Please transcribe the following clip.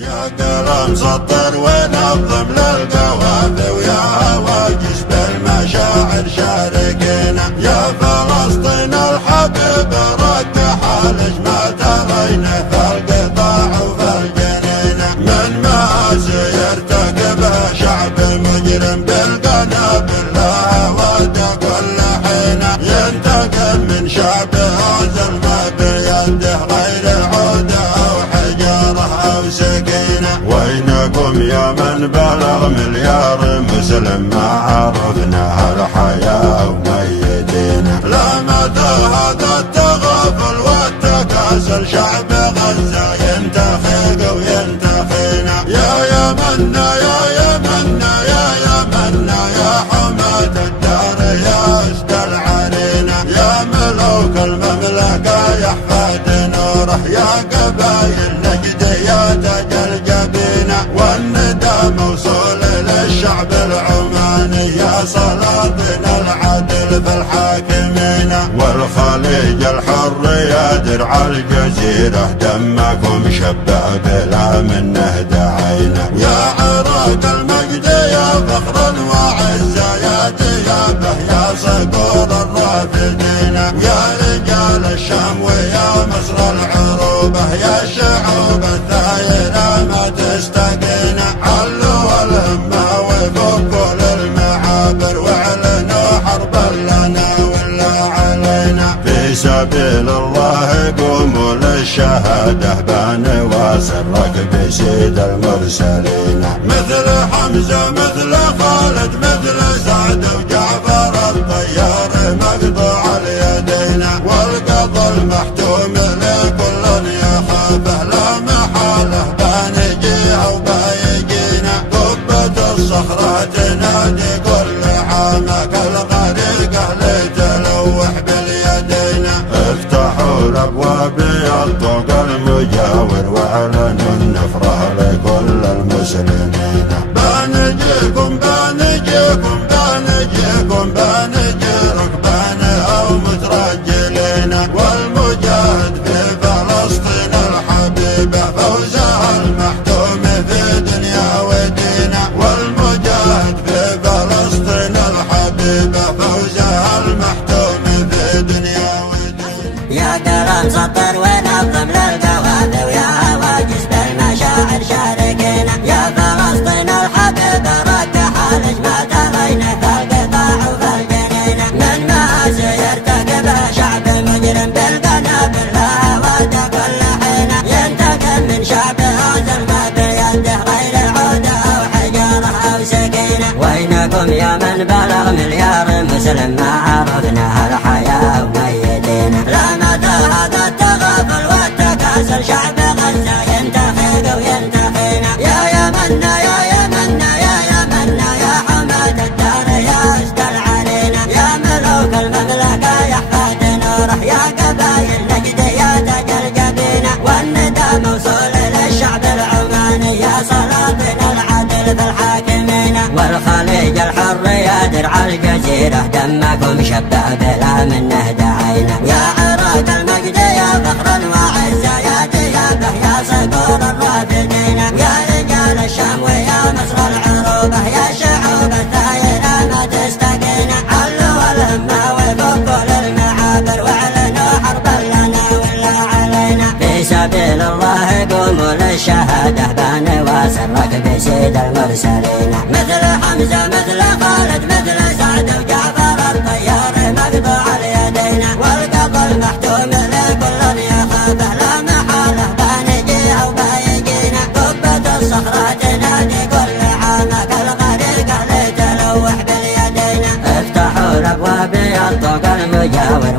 يا قلم سطر ونظم للقوافي ويا هواجس بالمشاعر شاركنا، يا فلسطين الحبيب رد حالج ما ترينا في القطاع وفي الجنينة، من مآسي يرتكبها شعب مجرم بالقنابل لا ود كل حين، ينتقم من شعبه ظلمه بيده غير عوده او حجاره او سكينه. وينكم يا من بلغ مليار مسلم ما عرفنا الحياه وميتينا، لا متى هذا التغافل والتكاسل شعب غزه ينتخيق وينتخينا، يا يمنا يا يمنا يا يمنا يا حماة الدار يا اسد العرينة، يا ملوك المملكة يا حفاد نوره، يا قبايل نجد يا تاج الجبينة، والندى موصول للشعب العماني يا سلاطين العدل في الحاكمين، والخليج الحر يا درع الجزيرة دمكم شبع بلا منه دعينا، يا عراق المجد يا فخر وعزة يا ديابه يا صقور الرافدين، يا رجال الشام ويا مصر العروبة يا شعوب الثائرة ما تستقينا، علوا الهمة وفكوا للمعابر واعلنوا حربا لنا ولا علينا، في سبيل الله قوموا للشهادة بان وسرك بسيد المرسلين، مثل حمزة مثل خالد مثل سعد وجعفر الطيار مقطوع اليدين، والقضى المحتوم لكل يخافه لا محاله بانجيها وبايجينا، قبة الصخرة تنادي كل عامك الغريقة لتلوح باليدين، افتحوا الابواب يطوق المجاور واعلنوا النفرة لكل المسلمين، بانجيكم بانجيكم بانجيكم بانجي ركبان او مترجلين، والمجاهد في فلسطين الحبيبة فوزها المحتوم في دنيا ودين، والمجاهد في فلسطين الحبيبة فوزها المحتوم في دنيا ودين. يا قلم سطر ونظم للقوافي ويا هواجس بالمشاعر شاركنا، يا فلسطين الحبيبة رد حالج ما ترينا في القطاع وفي الجنينة، من مآسي يرتكبها شعب مجرم بالقنابل لا ود كل حين، ينتقم من شعبه ظلمه بيده غير عوده او حجاره او سكينه. وينكم يا من بلغ مليار مسلم ما عرفنا الحياه وميتينا، لا متى هذا التغافل والتكاسل شعب غزه ينتخيق وينتخينا، يا يمنا يا يمنا يا يمنا يا حماة الدار يا اسد العرينة، يا ملوك المملكة يا حفاد نوره، يا قبايل نجد يا تاج الجبينة، والندى موصول للشعب العماني يا سلاطين العدل في الحاكمين، والخليج الحر يا درع الجزيرة دمكم شبع بلا منه دعينا، يا عراق المجد يا فخر وعزة يا ديابه يا صقور الرافدين، يا رجال الشام ويا مصر العروبة يا شعوب الثائرة ما تستقينا، علوا الهمة وفكوا للمعابر واعلنوا حربا لنا ولا علينا، في سبيل الله قوموا للشهادة بان وسرك بسيد المرسلين، مثل حمزة مثل خالد مثل سعد وجعفر الطيار مقطوع اليدين، والقضى المحتوم لكل يخافه لا محاله بانجيها وبايجينا، قبة الصخرة تنادي كل عامك الغريقة لتلوح باليدين، افتحوا الابواب يطوق المجاور